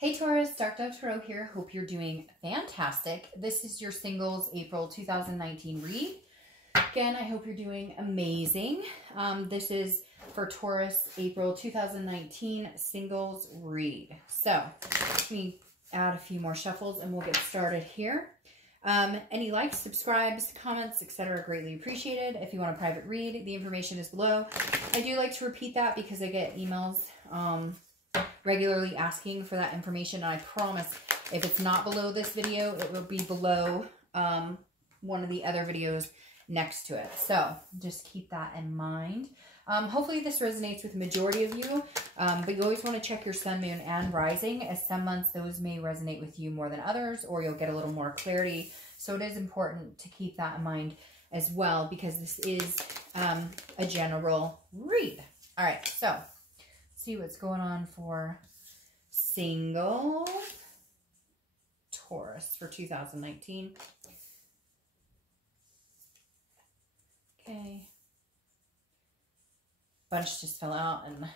Hey Taurus, Dark Dove Tarot here. Hope you're doing fantastic. This is your singles April 2019 read. Again, I hope you're doing amazing. This is for Taurus April 2019 singles read. So let me add a few more shuffles and we'll get started here. Any likes, subscribes, comments, etc. greatly appreciated. If you want a private read, the information is below. I do like to repeat that because I get emails regularly asking for that information. And I promise if it's not below this video, it will be below one of the other videos next to it. So just keep that in mind. Hopefully this resonates with the majority of you, but you always want to check your sun, moon, and rising, as some months those may resonate with you more than others, or you'll get a little more clarity. So it is important to keep that in mind as well, because this is a general read. All right, so see what's going on for single Taurus for 2019. Okay. Bunch just fell out and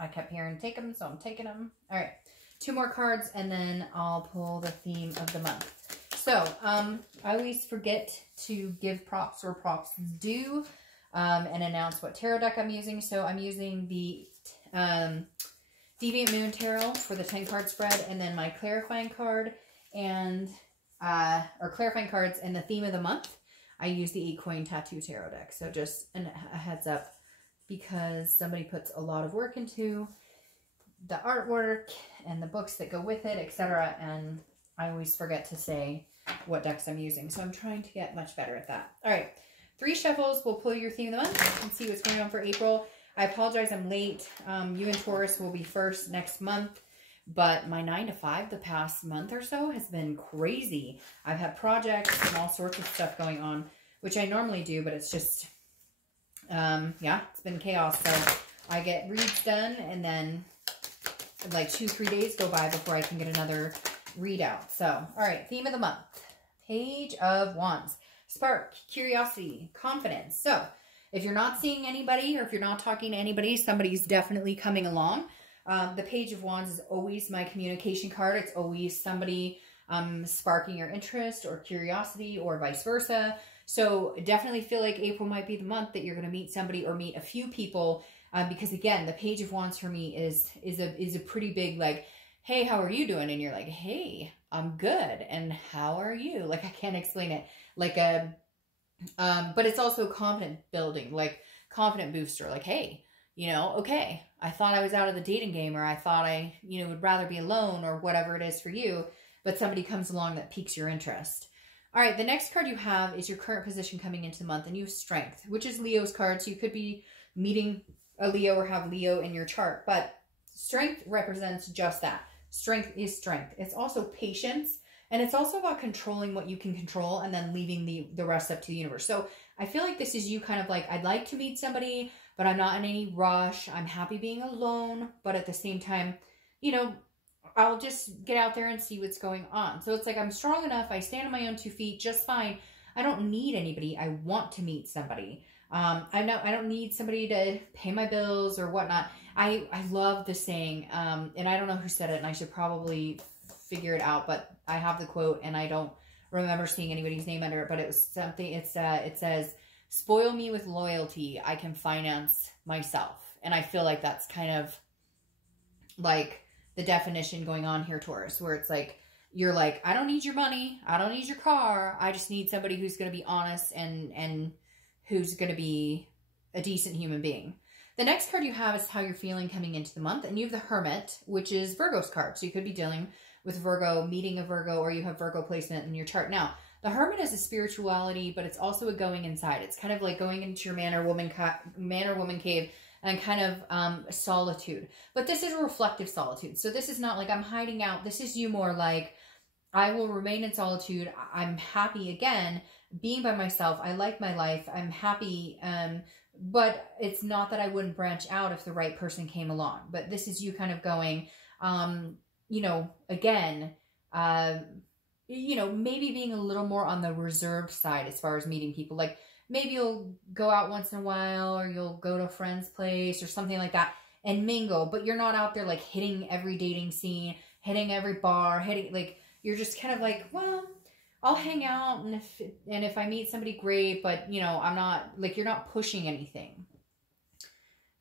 I kept hearing take them, so I'm taking them. All right, 2 more cards and then I'll pull the theme of the month. So I always forget to give props where props due and announce what tarot deck I'm using. So I'm using the Deviant Moon Tarot for the 10 card spread, and then my clarifying card and or clarifying cards and the theme of the month. I use the 8 coin tattoo tarot deck. So just a heads up, because somebody puts a lot of work into the artwork and the books that go with it, etc. And I always forget to say what decks I'm using. So I'm trying to get much better at that. All right, 3 shuffles. We'll pull your theme of the month and see what's going on for April. I apologize, I'm late. You and Taurus will be first next month, but my 9 to 5 the past month or so has been crazy. I've had projects and all sorts of stuff going on, which I normally do, but it's just, yeah, it's been chaos. So I get reads done and then like 2-3 days go by before I can get another readout. So, all right, theme of the month, Page of Wands, spark, curiosity, confidence. So if you're not seeing anybody or if you're not talking to anybody, somebody's definitely coming along. The Page of Wands is always my communication card. It's always somebody sparking your interest or curiosity or vice versa. So definitely feel like April might be the month that you're going to meet somebody or meet a few people, because again, the Page of Wands for me is a pretty big, like, hey, how are you doing? And you're like, hey, I'm good. And how are you? Like, I can't explain it. Like but it's also confident building, like confident booster. Like, hey, you know, okay, I thought I was out of the dating game, or I thought I, you know, would rather be alone, or whatever it is for you, but somebody comes along that piques your interest. All right, the next card you have is your current position coming into the month, and you have Strength, which is Leo's card. So you could be meeting a Leo or have Leo in your chart, but Strength represents just that. Strength is strength. It's also patience. And it's also about controlling what you can control and then leaving the rest up to the universe. So I feel like this is you kind of like, I'd like to meet somebody, but I'm not in any rush. I'm happy being alone. But at the same time, you know, I'll just get out there and see what's going on. So it's like, I'm strong enough. I stand on my own 2 feet just fine. I don't need anybody. I want to meet somebody. I don't need somebody to pay my bills or whatnot. I love the saying, and I don't know who said it, and I should probably figure it out, but I have the quote and I don't remember seeing anybody's name under it, but it was something, it says, spoil me with loyalty, I can finance myself. And I feel like that's kind of like the definition going on here, Taurus, where it's like, you're like, I don't need your money, I don't need your car, I just need somebody who's going to be honest and who's going to be a decent human being. The next card you have is how you're feeling coming into the month, and you have the Hermit, which is Virgo's card. So you could be dealing with Virgo, meeting a Virgo, or you have Virgo placement in your chart. Now, the Hermit is a spirituality, but it's also a going inside. It's kind of like going into your man or woman cave and kind of solitude. But this is a reflective solitude. So this is not like I'm hiding out. This is you more like, I will remain in solitude. I'm happy again being by myself. I like my life. I'm happy. But it's not that I wouldn't branch out if the right person came along. But this is you kind of going, you know, again, you know, maybe being a little more on the reserved side as far as meeting people. Like maybe you'll go out once in a while, or you'll go to a friend's place or something like that and mingle, but you're not out there like hitting every dating scene, hitting every bar, hitting, like, you're just kind of like, well, I'll hang out, and if I meet somebody, great, but, you know, I'm not, like, you're not pushing anything.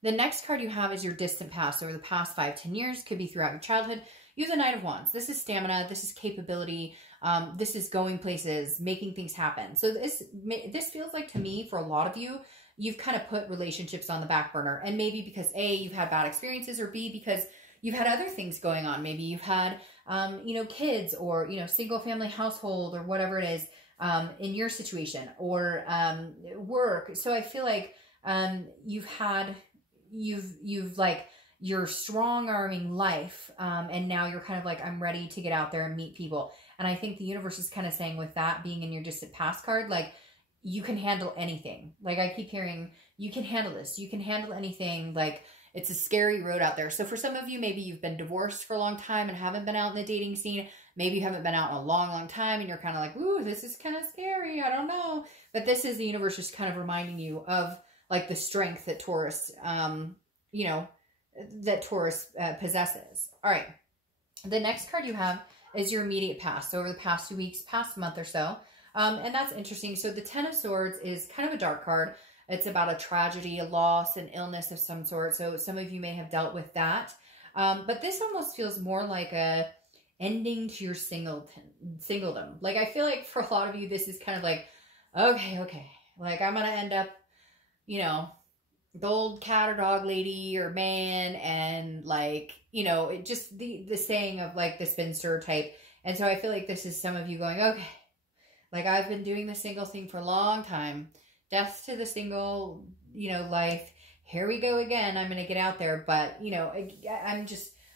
The next card you have is your distant past. Over the past 5-10 years, could be throughout your childhood. You have the Knight of Wands. This is stamina. This is capability. This is going places, making things happen. So this feels like, to me, for a lot of you, you've kind of put relationships on the back burner. And maybe because A, you've had bad experiences, or B, because you've had other things going on. Maybe you've had, you know, kids, or, you know, single family household, or whatever it is in your situation, or work. So I feel like you've like, you're strong arming life, and now you're kind of like, I'm ready to get out there and meet people. And I think the universe is kind of saying, with that being in your distant past card, like, you can handle anything. Like, I keep hearing, you can handle this, you can handle anything. Like, it's a scary road out there. So for some of you, maybe you've been divorced for a long time and haven't been out in the dating scene. Maybe you haven't been out in a long time, and you're kind of like, ooh, this is kind of scary, I don't know. But this is the universe just kind of reminding you of, like, the strength that Taurus, you know, that Taurus possesses. All right. The next card you have is your immediate past. So over the past 2 weeks, past month or so. And that's interesting. So the 10 of Swords is kind of a dark card. It's about a tragedy, a loss, an illness of some sort. So some of you may have dealt with that. But this almost feels more like a ending to your singledom. Like, I feel like for a lot of you, this is kind of like, okay. Like, I'm going to end up, you know, the old cat or dog lady or man, and, like, you know, it just the saying of, like, the spinster type. And so I feel like this is some of you going, okay, like, I've been doing the single thing for a long time. Death to the single, you know, life. Here we go again. I'm going to get out there. But, you know,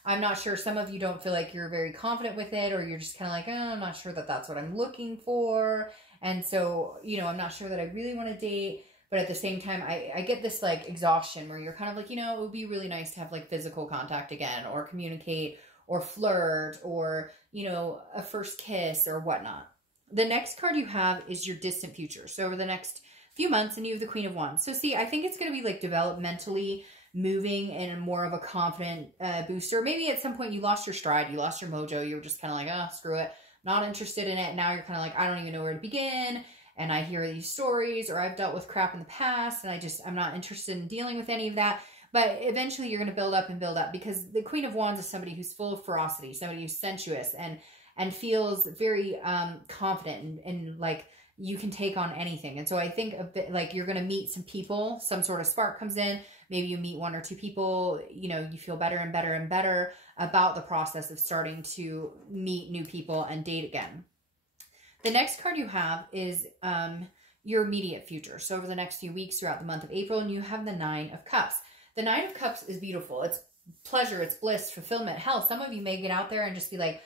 I'm not sure. Some of you don't feel like you're very confident with it, or you're just kind of like, oh, I'm not sure that that's what I'm looking for. And so, you know, I'm not sure that I really want to date. But at the same time, I get this, like, exhaustion where you're kind of like, you know, it would be really nice to have, like, physical contact again, or communicate, or flirt, or, you know, a first kiss or whatnot. The next card you have is your distant future. So over the next few months, and you have the Queen of Wands. So see, I think it's going to be, like, developmentally moving in more of a confident booster. Maybe at some point you lost your stride, you lost your mojo, you were just kind of like, oh, screw it, not interested in it. Now you're kind of like, I don't even know where to begin. And I hear these stories, or I've dealt with crap in the past, and I'm not interested in dealing with any of that. But eventually you're going to build up and build up, because the Queen of Wands is somebody who's full of ferocity, somebody who's sensuous and feels very confident, and like, you can take on anything. And so I think a bit like, you're going to meet some people, some sort of spark comes in. Maybe you meet 1 or 2 people, you know, you feel better and better and better about the process of starting to meet new people and date again. The next card you have is your immediate future. So over the next few weeks throughout the month of April, and you have the 9 of Cups. The 9 of Cups is beautiful. It's pleasure, it's bliss, fulfillment. Hell, some of you may get out there and just be like,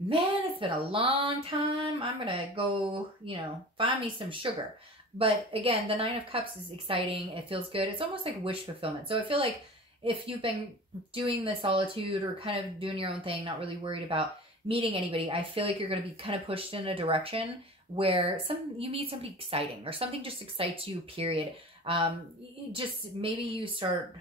man, it's been a long time. I'm going to go, you know, find me some sugar. But again, the 9 of Cups is exciting. It feels good. It's almost like wish fulfillment. So I feel like if you've been doing the solitude, or kind of doing your own thing, not really worried about meeting anybody, I feel like you're going to be kind of pushed in a direction where you meet somebody exciting, or something just excites you, period. Just maybe you start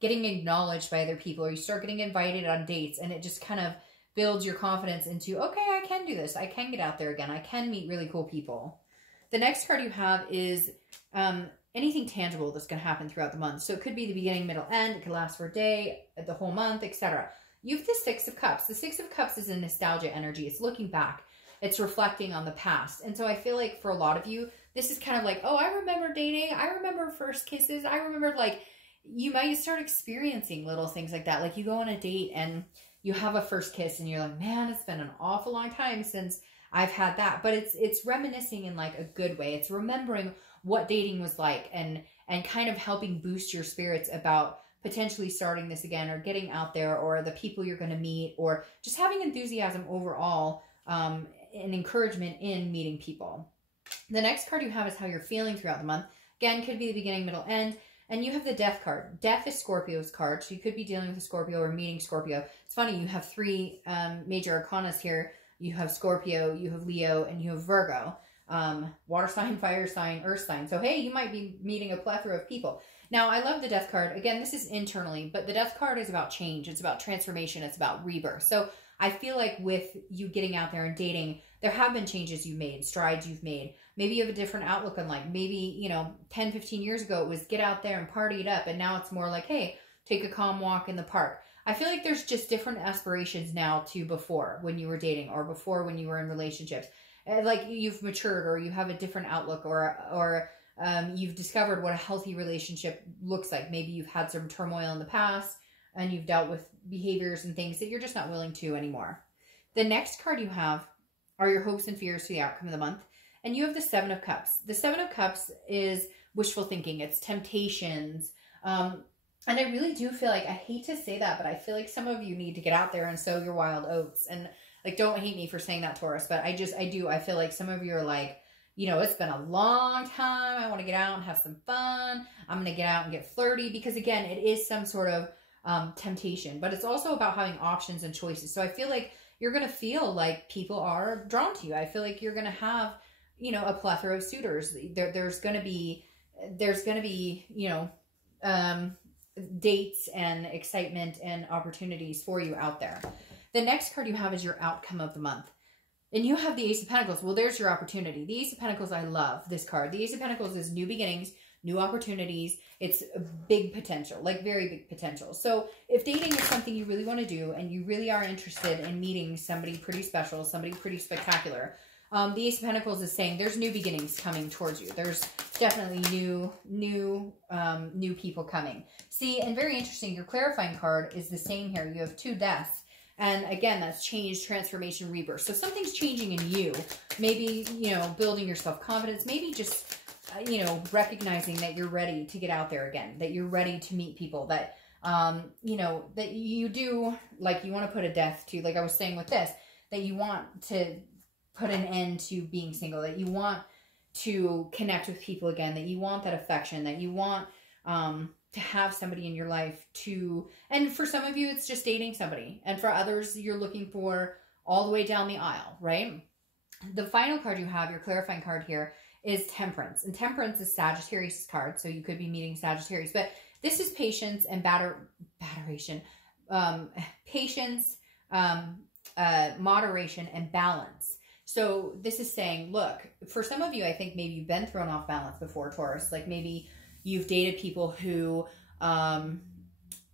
getting acknowledged by other people, or you start getting invited on dates, and it just kind of builds your confidence into, okay, I can do this. I can get out there again. I can meet really cool people. The next card you have is anything tangible that's going to happen throughout the month. So it could be the beginning, middle, end. It could last for a day, the whole month, etc. You have the 6 of Cups. The 6 of Cups is a nostalgia energy. It's looking back. It's reflecting on the past. And so I feel like for a lot of you, this is kind of like, oh, I remember dating. I remember first kisses. I remember, like, you might start experiencing little things like that. Like, you go on a date and you have a first kiss and you're like, man, it's been an awful long time since I've had that. But it's reminiscing in, like, a good way. It's remembering what dating was like, and kind of helping boost your spirits about potentially starting this again, or getting out there, or the people you're going to meet, or just having enthusiasm overall, and encouragement in meeting people. The next card you have is how you're feeling throughout the month. Again, could be the beginning, middle, end. And you have the Death card. Death is Scorpio's card, so you could be dealing with a Scorpio or meeting Scorpio. It's funny, you have 3 major arcanas here. You have Scorpio, you have Leo, and you have Virgo. Water sign, fire sign, earth sign. So hey, you might be meeting a plethora of people. Now, I love the Death card. Again, this is internally, but the Death card is about change. It's about transformation. It's about rebirth. So I feel like with you getting out there and dating, there have been changes you've made, strides you've made. Maybe you have a different outlook on life. Maybe, 10, 15 years ago, it was get out there and party it up. And now it's more like, hey, take a calm walk in the park. I feel like there's just different aspirations now to before when you were dating or before when you were in relationships. Like you've matured or you have a different outlook or you've discovered what a healthy relationship looks like. Maybe you've had some turmoil in the past and you've dealt with behaviors and things that you're just not willing to anymore. The next card you have are your hopes and fears for the outcome of the month. And you have the Seven of Cups. The Seven of Cups is wishful thinking. It's temptations. And I really do feel like, I hate to say that, but I feel like some of you need to get out there and sow your wild oats. And like, don't hate me for saying that, Taurus, but I feel like some of you are like, it's been a long time. I want to get out and have some fun. I'm going to get out and get flirty because again, it is some sort of temptation, but it's also about having options and choices. So I feel like you're going to feel like people are drawn to you. I feel like you're going to have, a plethora of suitors. There's going to be, dates and excitement and opportunities for you out there. The next card you have is your outcome of the month. And you have the Ace of Pentacles. Well, there's your opportunity. The Ace of Pentacles, I love this card. The Ace of Pentacles is new beginnings, new opportunities. It's a big potential, like very big potential. So if dating is something you really want to do and you really are interested in meeting somebody pretty special, somebody pretty spectacular, the Ace of Pentacles is saying there's new beginnings coming towards you. There's definitely new people coming. See, and very interesting, your clarifying card is the same here. You have 2 deaths. And again, that's change, transformation, rebirth. So something's changing in you. Maybe, building your self-confidence. Maybe just, recognizing that you're ready to get out there again. That you're ready to meet people. That, that you do, like you want to put a death to, like I was saying with this, that you want to put an end to being single. That you want to connect with people again. That you want that affection. That you want, to have somebody in your life and for some of you, it's just dating somebody. And for others, you're looking for all the way down the aisle, right? The final card you have, your clarifying card here, is Temperance. And Temperance is Sagittarius' card. So you could be meeting Sagittarius, but this is patience and moderation, moderation and balance. So this is saying, look, for some of you, I think maybe you've been thrown off balance before, Taurus. Like maybe you've dated people who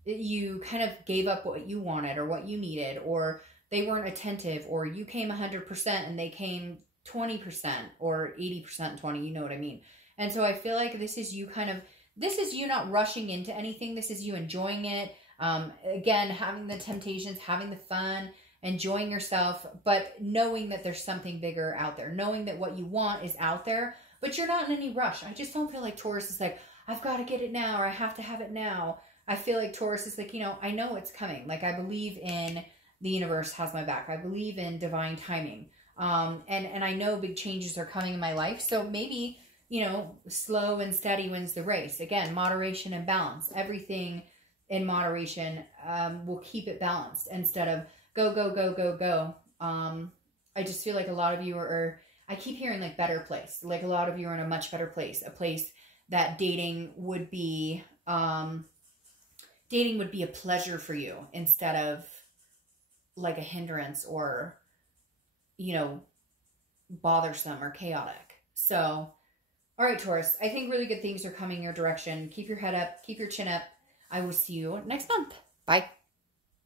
you kind of gave up what you wanted or what you needed, or they weren't attentive, or you came 100% and they came 20% or 80% 20, you know what I mean? And so I feel like this is you not rushing into anything. This is you enjoying it. Again, having the temptations, having the fun, enjoying yourself, but knowing that there's something bigger out there, knowing that what you want is out there, but you're not in any rush. I just don't feel like Taurus is like, I've got to get it now, or I have to have it now. I feel like Taurus is like, I know it's coming. Like I believe in the universe has my back. I believe in divine timing. And I know big changes are coming in my life. So maybe, slow and steady wins the race. Again, moderation and balance. Everything in moderation will keep it balanced instead of go, go, go, go, go. I just feel like a lot of you I keep hearing like better place. Like a lot of you are in a much better place. A place that dating would be a pleasure for you instead of like a hindrance or, bothersome or chaotic. So, all right, Taurus, I think really good things are coming your direction. Keep your head up, keep your chin up. I will see you next month. Bye.